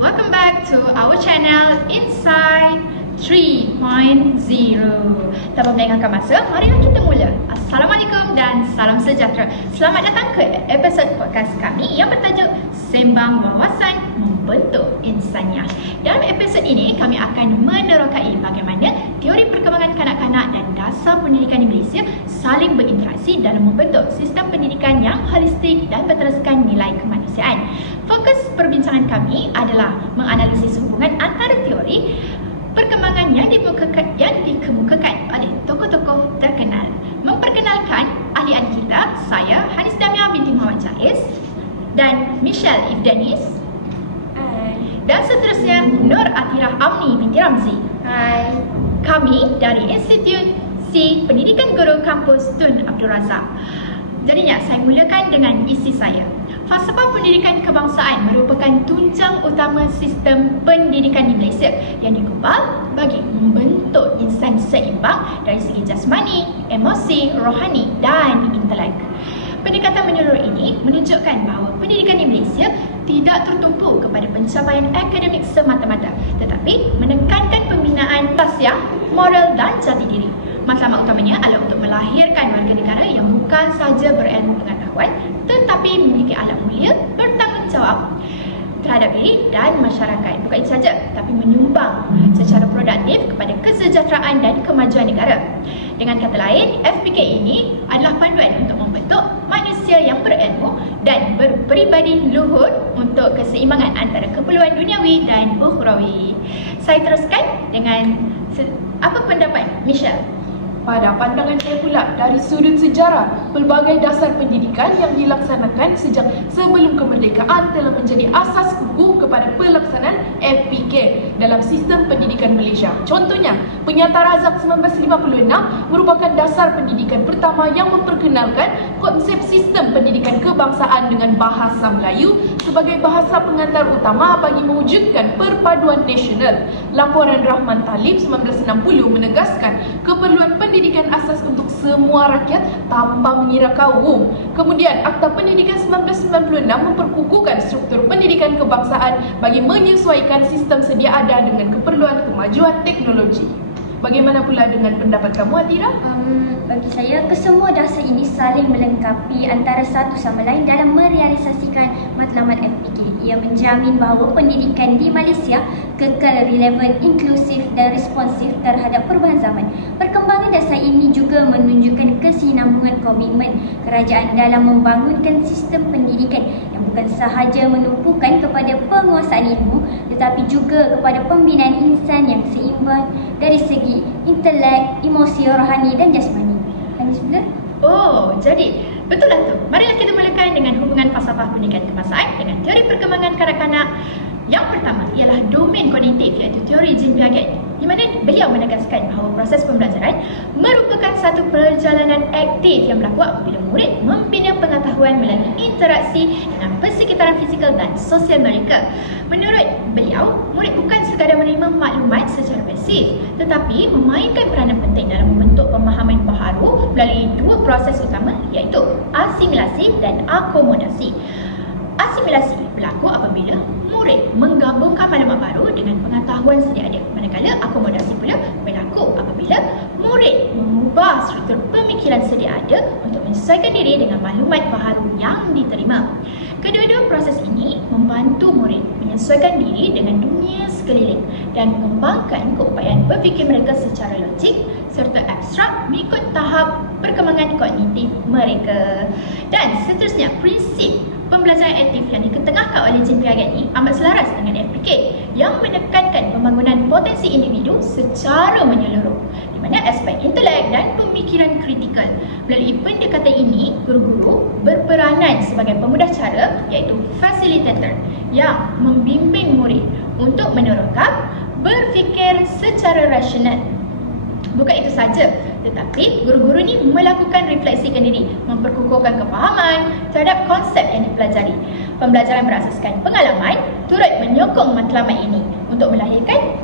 Welcome back to our channel Insight 3.0. Tanpa melengahkan masa, marilah kita mula. Assalamualaikum dan salam sejahtera. Selamat datang ke episod podcast kami yang bertajuk Sembang Wawasan Membentuk Insaniah. Dalam episod ini, kami akan menerokai bagaimana teori perkembangan kanak-kanak dan dasar pendidikan di Malaysia saling berinteraksi dalam membentuk sistem pendidikan yang holistik dan berteraskan nilai kemanusiaan. Fokus perbincangan kami adalah menganalisis hubungan antara teori perkembangan yang dikemukakan oleh tokoh-tokoh terkenal. Memperkenalkan ahli-ahli kita, saya Hanis Damia binti Muhammad Jaiz dan Michelle Ifdanis. Dan seterusnya Nur Atirah Amni binti Ramzi. Hai. Kami dari Institusi Pendidikan Guru Kampus Tun Abdul Razak. Jadinya saya mulakan dengan isi saya. Falsafah pendidikan kebangsaan merupakan tunjang utama sistem pendidikan di Malaysia yang digubal bagi membentuk insan seimbang dari segi jasmani, emosi, rohani dan intelek. Pendekatan menyeluruh ini menunjukkan bahawa pendidikan di Malaysia tidak tertumpu kepada pencapaian akademik semata-mata, tetapi menekankan pembinaan tasiah, moral dan jati diri. Matlamat utamanya adalah untuk melahirkan warga negara yang bukan sahaja berilmu pengetahuan tetapi memiliki akhlak mulia, bertanggungjawab terhadap diri dan masyarakat. Bukan itu sahaja, tapi menyumbang secara produktif kepada kesejahteraan dan kemajuan negara. Dengan kata lain, FPK ini adalah panduan untuk membentuk manusia yang berilmu dan berperibadi luhur untuk keseimbangan antara keperluan duniawi dan ukhrawi. Saya teruskan dengan apa pendapat Michelle? Pada pandangan saya pula, dari sudut sejarah, pelbagai dasar pendidikan yang dilaksanakan sejak sebelum kemerdekaan telah menjadi asas kukuh kepada pelaksanaan FPK dalam sistem pendidikan Malaysia. Contohnya, Penyata Razak 1956 merupakan dasar pendidikan pertama yang memperkenalkan konsep sistem pendidikan kebangsaan dengan bahasa Melayu sebagai bahasa pengantar utama bagi mewujudkan perpaduan nasional. Laporan Rahman Talib 1960 menegaskan keperluan pendidikan asas untuk semua rakyat tanpa mengira kaum. Kemudian, Akta Pendidikan 1996 memperkukuhkan struktur pendidikan kebangsaan bagi menyesuaikan sistem sedia ada dengan keperluan kemajuan teknologi. Bagaimana pula dengan pendapat kamu, Atira? Bagi saya, kesemua dasar ini saling melengkapi antara satu sama lain dalam merealisasikan matlamat FPK. Ia menjamin bahawa pendidikan di Malaysia kekal relevan, inklusif dan responsif terhadap perubahan zaman. Perkembangan dasar ini juga menunjukkan kesinambungan komitmen kerajaan dalam membangunkan sistem pendidikan yang bukan sahaja menumpukan kepada penguasaan ilmu tetapi juga kepada pembinaan insan yang seimbang dari segi intelek, emosi, rohani dan jasmani. Hanis betul? Oh, jadi betul lah tu. Marilah kita mulakan dengan hubungan falsafah pendidikan kebangsaan dengan teori perkembangan kanak-kanak. Yang pertama ialah domain kognitif, iaitu teori Jean Piaget, di mana beliau menegaskan bahawa proses pembelajaran merupakan satu perjalanan aktif yang berlaku apabila murid membina pengetahuan melalui interaksi dengan persekitaran fizikal dan sosial mereka. Menurut beliau, murid bukan sekadar menerima maklumat secara pasif, tetapi memainkan peranan penting dalam membentuk pemahaman baharu melalui dua proses utama, iaitu asimilasi dan akomodasi. Asimilasi berlaku apabila murid menggabungkan maklumat baru dengan pengetahuan sedia ada, manakala akomodasi pula berlaku apabila murid mengubah struktur pemikiran sedia ada untuk menyesuaikan diri dengan maklumat baharu yang diterima. Kedua-dua proses ini membantu murid menyesuaikan diri dengan dunia sekeliling dan mengembangkan keupayaan berfikir mereka secara logik serta abstrak mengikut tahap perkembangan kognitif mereka. Dan seterusnya, prinsip pembelajaran aktif yang diketengahkan oleh Jean Piaget ini amat selaras dengan FPK yang menekankan pembangunan potensi individu secara menyeluruh, di mana aspek intelek dan pemikiran kritikal. Melalui pendekatan ini, guru-guru berperanan sebagai pemudah cara, iaitu facilitator, yang membimbing murid untuk menerapkan berfikir secara rasional. Bukan itu saja, tetapi guru-guru ni melakukan refleksikan diri, memperkukuhkan kefahaman terhadap konsep yang dipelajari. Pembelajaran berasaskan pengalaman turut menyokong matlamat ini untuk melahirkan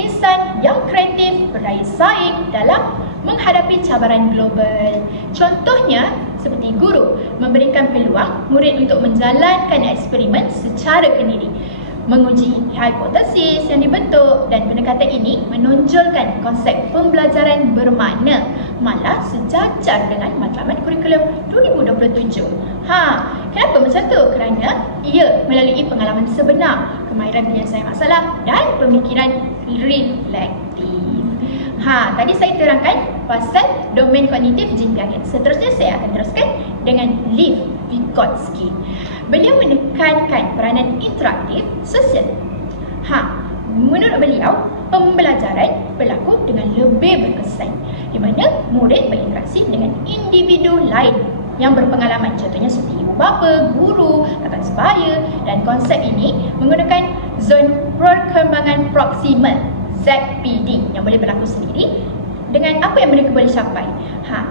insan yang kreatif, berdaya saing dalam menghadapi cabaran global. Contohnya, seperti guru memberikan peluang murid untuk menjalankan eksperimen secara kendiri. menguji hipotesis yang dibentuk, dan pendekatan ini menonjolkan konsep pembelajaran bermakna malah sejajar dengan matlamat kurikulum 2027. Kenapa macam tu? Kerana ia melalui pengalaman sebenar, kemahiran penyelesaian masalah dan pemikiran reflektif. Tadi saya terangkan pasal domain kognitif Jean Piaget. Seterusnya saya akan teruskan dengan Lev Vygotsky. Beliau menekankan peranan interaktif sosial. Menurut beliau, pembelajaran berlaku dengan lebih berkesan, di mana murid berinteraksi dengan individu lain yang berpengalaman, contohnya seperti ibu bapa, guru, rakan sebaya, dan konsep ini menggunakan zon perkembangan proksimal ZPD yang boleh berlaku sendiri. Dengan apa yang mereka boleh capai?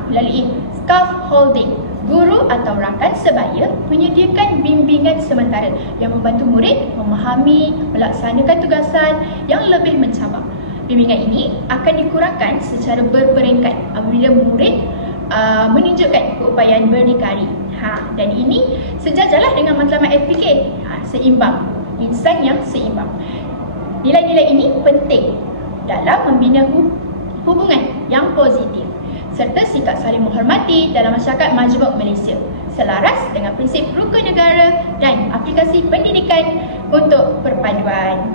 Melalui scaffolding. Guru atau rakan sebaya menyediakan bimbingan sementara yang membantu murid memahami, melaksanakan tugasan yang lebih mencabar. Bimbingan ini akan dikurangkan secara berperingkat apabila murid menunjukkan keupayaan berdikari. Dan ini sejajarlah dengan matlamat FPK, seimbang, insan yang seimbang. Nilai-nilai ini penting dalam membina hubungan yang positif serta sikap saling menghormati dalam masyarakat majmuk Malaysia, selaras dengan prinsip rukun negara dan aplikasi pendidikan untuk perpaduan.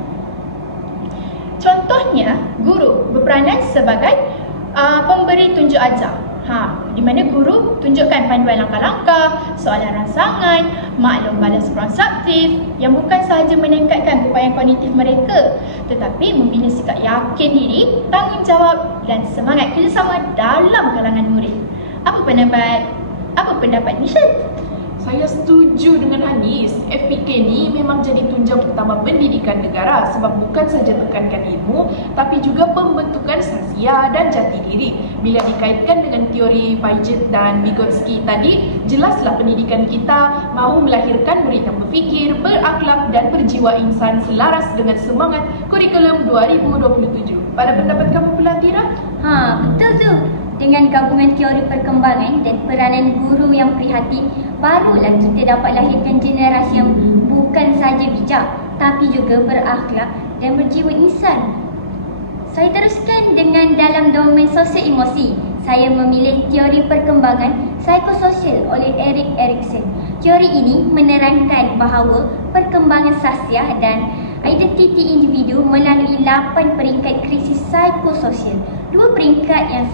Contohnya, guru berperanan sebagai pemberi tunjuk ajar, di mana guru tunjukkan panduan langkah-langkah, soalan rangsangan, maklum balas konstruktif yang bukan sahaja meningkatkan upaya kognitif mereka, tetapi membina sikap yakin diri, tanggungjawab dan semangat kerjasama dalam kalangan murid. Apa pendapat Michelle? Saya setuju dengan Hanis. FPK ni memang jadi tunjang utama pendidikan negara sebab bukan saja tekankan ilmu tapi juga pembentukan sahsia dan jati diri. Bila dikaitkan dengan teori Piaget dan Vygotsky tadi, jelaslah pendidikan kita mahu melahirkan murid yang berfikir, berakhlak dan berjiwa insan selaras dengan semangat kurikulum 2027. Pada pendapat kamu pula, Tira? Betul tu. Dengan gabungan teori perkembangan dan peranan guru yang prihatin, barulah kita dapat lahirkan generasi yang bukan saja bijak tapi juga berakhlak dan berjiwa insan. Saya teruskan dengan dalam domain sosial emosi. Saya memilih teori perkembangan psikososial oleh Erik Erikson. Teori ini menerangkan bahawa perkembangan sahsia dan identiti individu melalui 8 peringkat krisis psikososial. 2 peringkat yang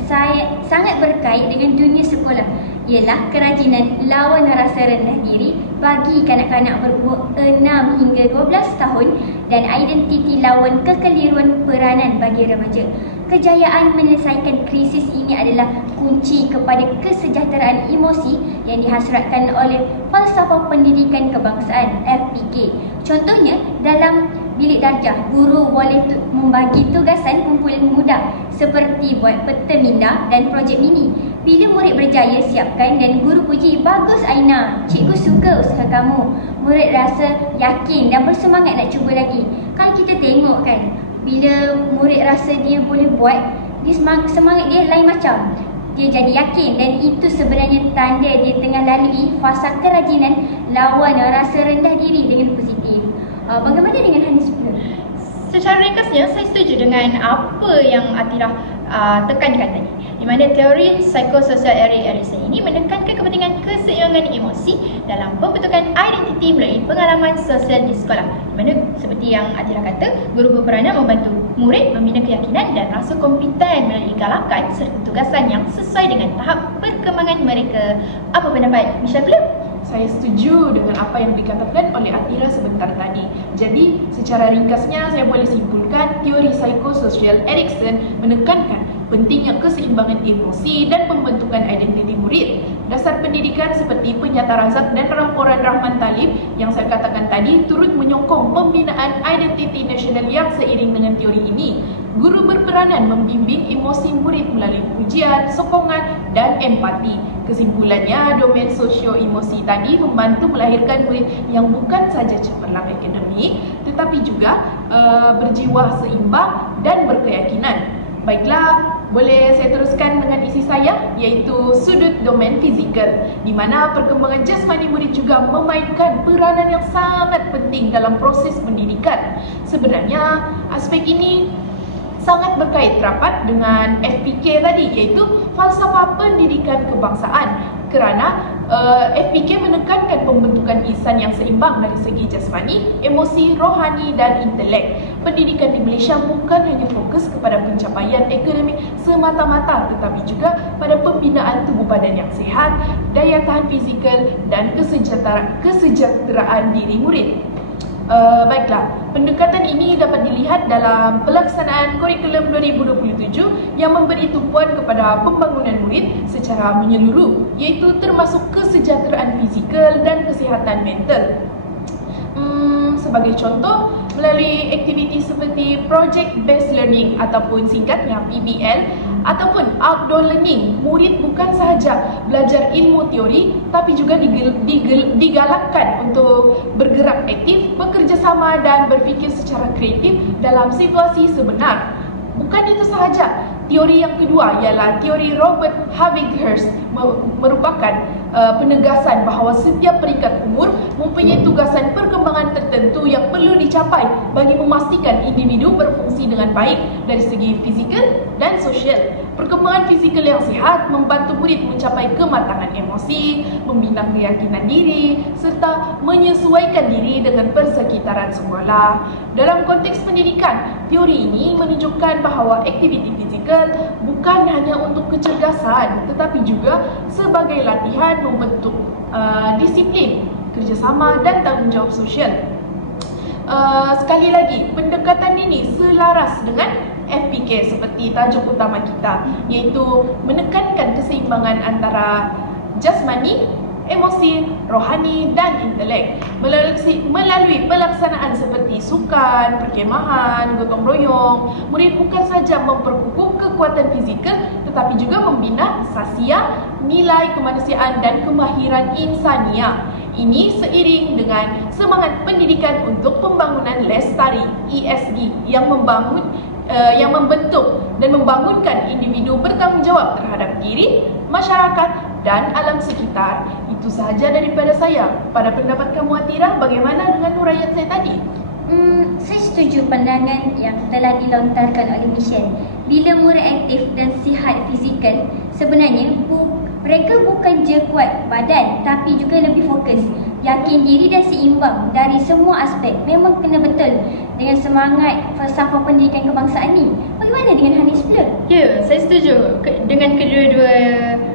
sangat berkait dengan dunia sekolah ialah kerajinan lawan rasa rendah diri bagi kanak-kanak berumur 6 hingga 12 tahun dan identiti lawan kekeliruan peranan bagi remaja. Kejayaan menyelesaikan krisis ini adalah kunci kepada kesejahteraan emosi yang dihasratkan oleh falsafah pendidikan kebangsaan FPK. Contohnya, dalam bilik darjah, guru boleh membagi tugasan kumpulan muda seperti buat peta minda dan projek mini. Bila murid berjaya siapkan dan guru puji, "Bagus Aina, cikgu suka usaha kamu." Murid rasa yakin dan bersemangat nak cuba lagi. Kalau kita tengok kan, bila murid rasa dia boleh buat, dia semangat dia lain macam. Dia jadi yakin dan itu sebenarnya tanda dia tengah lalui fasa kerajinan lawan rasa rendah diri dengan positif. Bagaimana dengan Hanis pula? Secara ringkasnya, saya setuju dengan apa yang Atirah tekankan tadi, di mana teori psikososial Erik Erikson ini menekankan kepentingan keseimbangan emosi dalam pembentukan identiti melalui pengalaman sosial di sekolah, di mana seperti yang Atirah kata, guru berperanan membantu murid membina keyakinan dan rasa kompeten melalui galakan serta tugasan yang sesuai dengan tahap perkembangan mereka. Apa pendapat Michelle pula? Saya setuju dengan apa yang dikatakan oleh Atira sebentar tadi. Jadi, secara ringkasnya saya boleh simpulkan teori psikososial Erikson menekankan pentingnya keseimbangan emosi dan pembentukan identiti murid. Dasar pendidikan seperti Penyata Razak dan laporan Rahman Talib yang saya katakan tadi turut menyokong pembinaan identiti nasional yang seiring dengan teori ini. Guru berperanan membimbing emosi murid melalui pujian, sokongan dan empati. Kesimpulannya, domain sosio-emosi tadi membantu melahirkan murid yang bukan saja cemerlang akademik tetapi juga berjiwa seimbang dan berkeyakinan. Baiklah, Boleh saya teruskan dengan isi saya, iaitu sudut domain fizikal, di mana perkembangan jasmani murid juga memainkan peranan yang sangat penting dalam proses pendidikan. Sebenarnya, aspek ini sangat berkait rapat dengan FPK tadi, iaitu falsafah pendidikan kebangsaan, kerana FPK menekankan pembentukan insan yang seimbang dari segi jasmani, emosi, rohani dan intelek. Pendidikan di Malaysia bukan hanya fokus kepada pencapaian akademik semata-mata, tetapi juga pada pembinaan tubuh badan yang sihat, daya tahan fizikal dan kesejahteraan diri murid. Baiklah, pendekatan ini dapat dilihat dalam pelaksanaan kurikulum 2027 yang memberi tumpuan kepada pembangunan murid secara menyeluruh, iaitu termasuk kesejahteraan fizikal dan kesihatan mental. Sebagai contoh, melalui aktiviti seperti Project Based Learning ataupun singkatnya PBL ataupun Outdoor Learning, murid bukan sahaja belajar ilmu teori tapi juga digalakkan untuk bergerak aktif, bekerjasama dan berfikir secara kreatif dalam situasi sebenar. Bukan itu sahaja, teori yang kedua ialah teori Robert Harvey-Hurst merupakan penegasan bahawa setiap peringkat umur mempunyai tugasan perkembangan tertentu yang perlu dicapai bagi memastikan individu berfungsi dengan baik dari segi fizikal dan sosial. Perkembangan fizikal yang sihat membantu murid mencapai kematangan emosi, membina keyakinan diri serta menyesuaikan diri dengan persekitaran sekolah. Dalam konteks pendidikan, teori ini menunjukkan bahawa aktiviti fizikal bukan hanya untuk kecerdasan tetapi juga sebagai latihan membentuk disiplin, kerjasama dan tanggungjawab sosial. Sekali lagi, pendekatan ini selaras dengan FPK seperti tajuk utama kita, iaitu menekankan keseimbangan antara jasmani, emosi, rohani dan intelek. Melalui pelaksanaan seperti sukan, perkemahan, gotong royong, murid bukan sahaja memperkukuh kekuatan fizikal tetapi juga membina sasya, nilai kemanusiaan dan kemahiran insania. Ini seiring dengan semangat pendidikan untuk pembangunan lestari ESG yang membentuk dan membangunkan individu bertanggungjawab terhadap diri, masyarakat dan alam sekitar. Itu sahaja daripada saya. Pada pendapat kamu Atira, bagaimana dengan huraian saya tadi? Saya setuju pandangan yang telah dilontarkan oleh Michelle. Bila murid aktif dan sihat fizikal, sebenarnya mereka bukan je kuat badan tapi juga lebih fokus, yakin diri dan seimbang dari semua aspek. Memang kena betul dengan semangat falsafah pendidikan kebangsaan ni. Bagaimana dengan Hanis pula? Ya, saya setuju dengan kedua-dua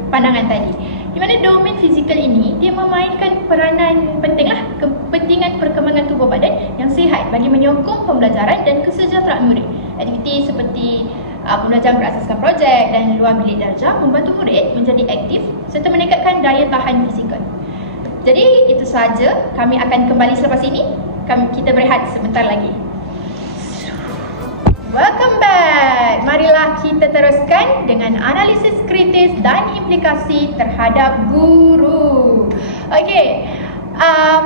pandangan tadi. Di mana domain fizikal ini dia memainkan peranan pentinglah kepentingan perkembangan tubuh badan yang sihat bagi menyokong pembelajaran dan kesejahteraan murid. Aktiviti seperti pembelajaran berasaskan projek dan luar bilik darjah membantu murid menjadi aktif serta meningkatkan daya tahan fizikal. Jadi itu sahaja, kami akan kembali selepas ini. Kita berehat sebentar lagi. Welcome back. Marilah kita teruskan dengan analisis kritis dan implikasi terhadap guru. Okey.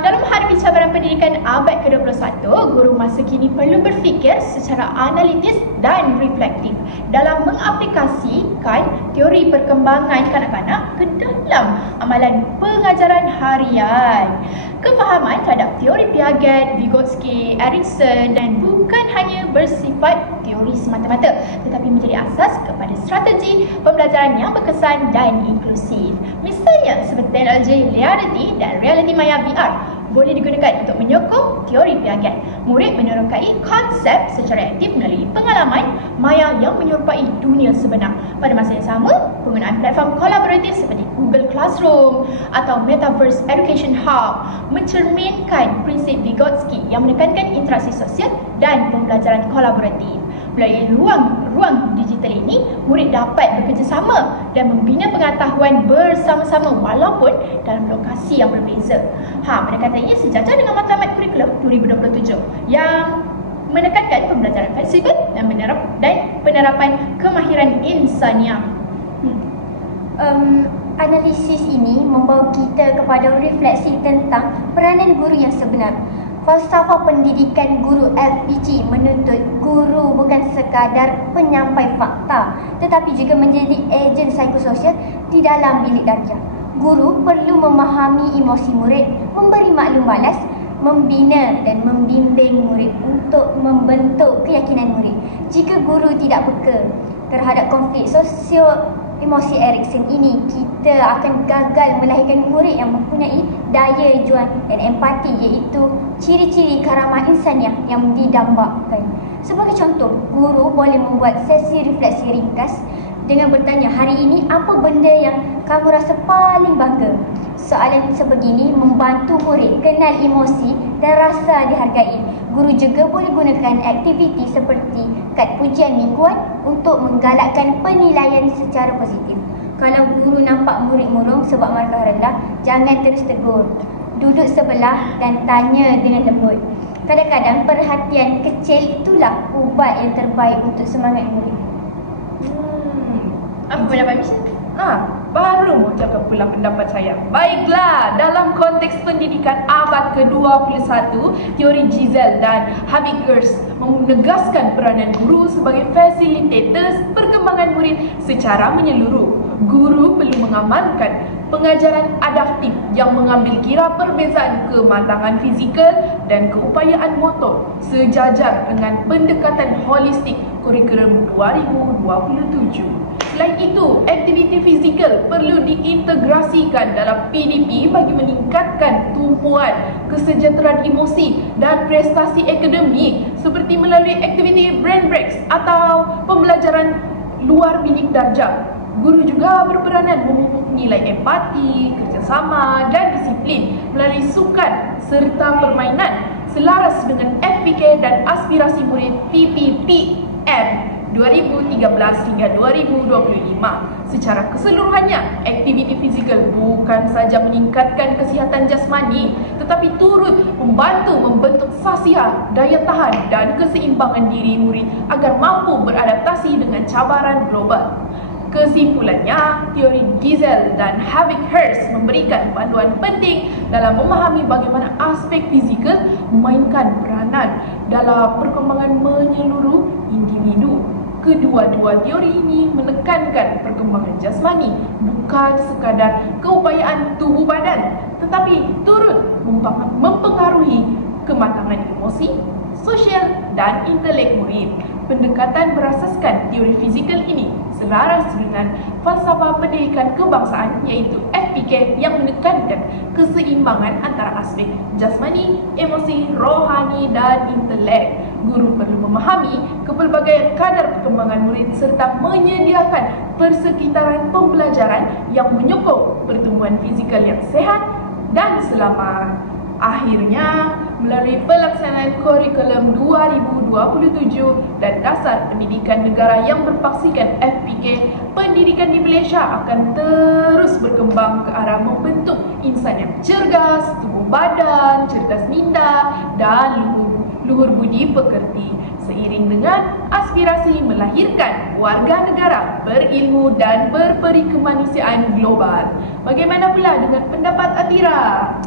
Dalam menghadapi cabaran pendidikan abad ke-21, guru masa kini perlu berfikir secara analitis dan reflektif dalam mengaplikasikan teori perkembangan kanak-kanak ke dalam amalan pengajaran harian. Kefahaman terhadap teori Piaget, Vygotsky, Erikson dan bukan hanya bersifat teori semata-mata tetapi menjadi asas kepada strategi pembelajaran yang berkesan dan inklusif. Misalnya seperti teknologi reality dan reality maya VR boleh digunakan untuk menyokong teori Piaget. Murid menerokai konsep secara aktif melalui pengalaman maya yang menyerupai dunia sebenar. Pada masa yang sama, penggunaan platform kolaboratif seperti Google Classroom atau Metaverse Education Hub mencerminkan prinsip Vygotsky yang menekankan interaksi sosial dan pembelajaran kolaboratif. Melalui ruang digital ini, murid dapat bekerjasama dan membina pengetahuan bersama-sama walaupun dalam lokasi yang berbeza. Pendekatan ini sejajar dengan matlamat kurikulum 2027 yang menekankan pembelajaran fleksibel dan penerapan kemahiran insania. Analisis ini membawa kita kepada refleksi tentang peranan guru yang sebenar. Falsafah pendidikan guru FPG menuntut guru bukan sekadar sekadar penyampai fakta, tetapi juga menjadi ejen psikososial di dalam bilik darjah. Guru perlu memahami emosi murid, memberi maklum balas, membina dan membimbing murid untuk membentuk keyakinan murid. Jika guru tidak peka terhadap konflik sosio-emosi Erikson ini, kita akan gagal melahirkan murid yang mempunyai daya juang dan empati, iaitu ciri-ciri karamah insaniah yang didambakan. Sebagai contoh, guru boleh membuat sesi refleksi ringkas dengan bertanya, hari ini apa benda yang kamu rasa paling bangga? Soalan sebegini membantu murid kenal emosi dan rasa dihargai. Guru juga boleh gunakan aktiviti seperti kad pujian mingguan untuk menggalakkan penilaian secara positif. Kalau guru nampak murid murung sebab markah rendah, jangan terus tegur. Duduk sebelah dan tanya dengan lembut. Kadang-kadang perhatian kecil itulah ubat yang terbaik untuk semangat murid. Apa pendapat Miss? Baru mengucapkan pula pendapat saya. Baiklah, dalam konteks pendidikan abad ke-21, teori Giselle dan Habig-Hurst menegaskan peranan guru sebagai fasilitator perkembangan murid secara menyeluruh. Guru perlu mengamalkan pengajaran adaptif yang mengambil kira perbezaan kematangan fizikal dan keupayaan motor sejajar dengan pendekatan holistik kurikulum 2027. Selain itu, aktiviti fizikal perlu diintegrasikan dalam PDP bagi meningkatkan tumpuan kesejahteraan emosi dan prestasi akademik seperti melalui aktiviti brain breaks atau pembelajaran luar bilik darjah. Guru juga berperanan memupuk nilai empati, kerjasama dan disiplin melalui sukan serta permainan selaras dengan FPK dan aspirasi murid PPPM 2013 hingga 2025. Secara keseluruhannya, aktiviti fizikal bukan saja meningkatkan kesihatan jasmani tetapi turut membantu membentuk fasihah, daya tahan dan keseimbangan diri murid agar mampu beradaptasi dengan cabaran global. Kesimpulannya, teori Giselle dan Habig-Hurst memberikan panduan penting dalam memahami bagaimana aspek fizikal memainkan peranan dalam perkembangan menyeluruh individu. Kedua-dua teori ini menekankan perkembangan jasmani bukan sekadar keupayaan tubuh badan, tetapi turut mempengaruhi kematangan emosi, sosial dan intelek murid. Pendekatan berasaskan teori fizikal ini selaras dengan falsafah pendidikan kebangsaan iaitu FPK yang menekankan keseimbangan antara aspek jasmani, emosi, rohani dan intelek. Guru perlu memahami kepelbagaian kadar perkembangan murid serta menyediakan persekitaran pembelajaran yang menyokong pertumbuhan fizikal yang sehat dan selamat. Akhirnya, melalui pelaksanaan kurikulum 2027 dan dasar pendidikan negara yang berpaksikan FPK, pendidikan di Malaysia akan terus berkembang ke arah membentuk insan yang cergas, tubuh badan, cerdas minda dan luhur budi pekerti, seiring dengan aspirasi melahirkan warga negara berilmu dan berperi kemanusiaan global. Bagaimana pula dengan pendapat Atira?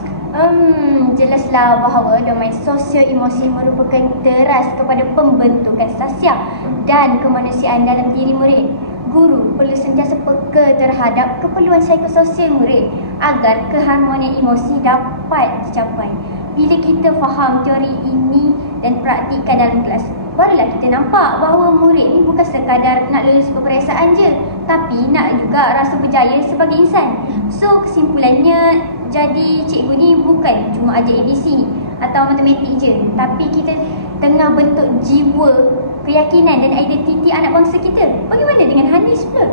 Jelaslah bahawa domain sosio-emosi merupakan teras kepada pembentukan sasiah dan kemanusiaan dalam diri murid. Guru perlu sentiasa peka terhadap keperluan psikososial murid agar keharmonian emosi dapat dicapai. Bila kita faham teori ini dan praktikkan dalam kelas, barulah kita nampak bahawa murid ni bukan sekadar nak lulus peperiksaan je, tapi nak juga rasa berjaya sebagai insan. So kesimpulannya, jadi cikgu ni bukan cuma ajar ABC atau matematik je, tapi kita tengah bentuk jiwa, keyakinan dan identiti anak bangsa kita. Bagaimana dengan Hanis pula?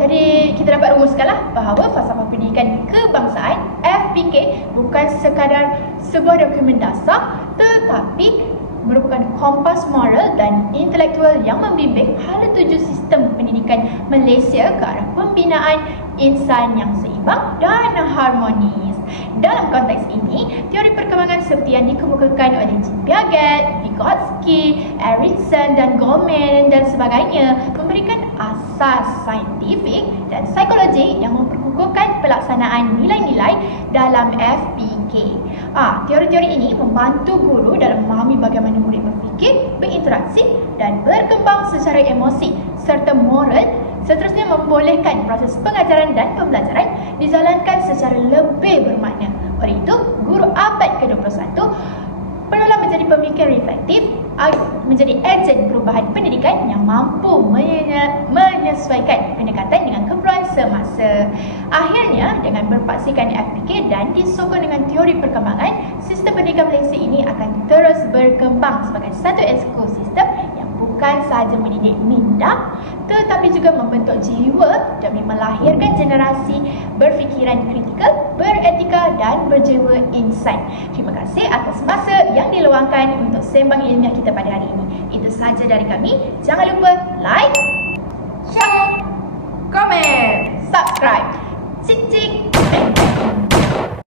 Jadi kita dapat rumuskanlah bahawa falsafah pendidikan kebangsaan FPK bukan sekadar sebuah dokumen dasar, tetapi merupakan kompas moral dan intelektual yang membimbing hala tuju sistem pendidikan Malaysia ke arah pembinaan insan yang seimbang dan harmonis. Dalam konteks ini, teori perkembangan seperti yang dikemukakan oleh Jean Piaget, Vygotsky, Erikson dan Goleman dan sebagainya memberikan asas saintifik dan psikologi yang memperkukuhkan pelaksanaan nilai-nilai dalam FPK. Teori-teori ini membantu guru dalam memahami bagaimana murid berfikir, berinteraksi dan berkembang secara emosi serta moral, seterusnya membolehkan proses pengajaran dan pembelajaran dijalankan secara lebih bermakna. Oleh itu, guru abad ke-21 perlulah menjadi pemikir reflektif, menjadi ejen perubahan pendidikan yang mampu menyesuaikan pendekatan dengan keperluan semasa. Akhirnya, dengan berpaksikan FPK dan disokong dengan teori perkembangan, sistem pendidikan Malaysia ini akan terus berkembang sebagai satu ekosistem yang bukan sahaja mendidik minda tetapi juga membentuk jiwa demi melahirkan generasi berfikiran kritikal, beretika dan berjiwa insan. Terima kasih atas masa yang diluangkan untuk sembang ilmiah kita pada hari ini. Itu sahaja dari kami. Jangan lupa like, share, Komen. subscribe. Cik cik.